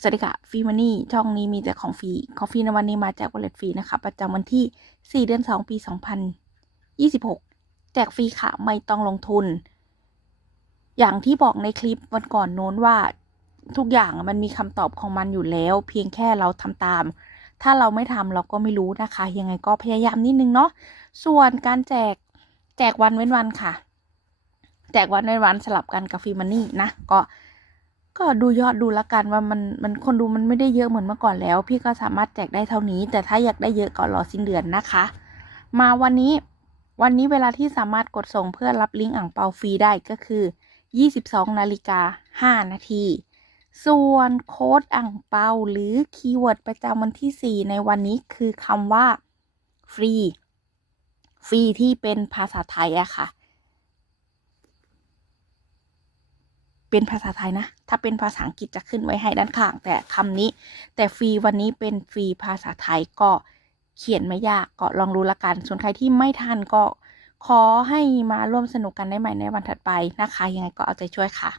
สวัสดีค่ะฟรีมันนี่ช่องนี้มีแต่ของฟรีของฟรีในวันนี้มาแจกวอลเล็ตฟรีนะคะ ประจำวันที่ 4 เดือน 2 ปี 2026 แจกฟรีค่ะ ไม่ต้องลงทุน อย่างที่บอกในคลิปวันก่อนโน้นว่าทุกอย่างมันมีคำตอบของมันอยู่แล้ว เพียงแค่เราทำตาม ถ้าเราไม่ทำเราก็ไม่รู้นะคะ ยังไงก็พยายามนิดนึงเนาะส่วนการแจกแจกวันเว้นวันค่ะ แจกวันเว้นวันสลับกันกับฟรีมันนี่นะก็ ก็ดูยอดดูละกันว่ามันมันคนดูมันไม่ได้เยอะเหมือนเมื่อก่อนแล้ว พี่ก็สามารถแจกได้เท่านี้ แต่ถ้าอยากได้เยอะก็รอสิ้นเดือนนะคะ มาวันนี้วันนี้เวลาที่สามารถกดส่งเพื่อรับลิงก์อ่างเปาฟรีได้ก็คือ 22นาฬิกา5นาทีส่วนโค้ดอ่างเปาหรือคีย์เวิร์ดประจำวันที่ 4 ในวันนี้คือคำว่าฟรี ฟรีที่เป็นภาษาไทยอะค่ะ เป็นภาษาไทยนะ ถ้าเป็นภาษาอังกฤษจะขึ้นไว้ให้ด้านข้าง แต่คำนี้ แต่ฟรีวันนี้เป็นฟรีภาษาไทยก็เขียนไม่ยากก็ลองดูละกัน ส่วนใครที่ไม่ทันก็ขอให้มาร่วมสนุกกันได้ใหม่ในวันถัดไปนะคะ ยังไงก็เอาใจช่วยค่ะ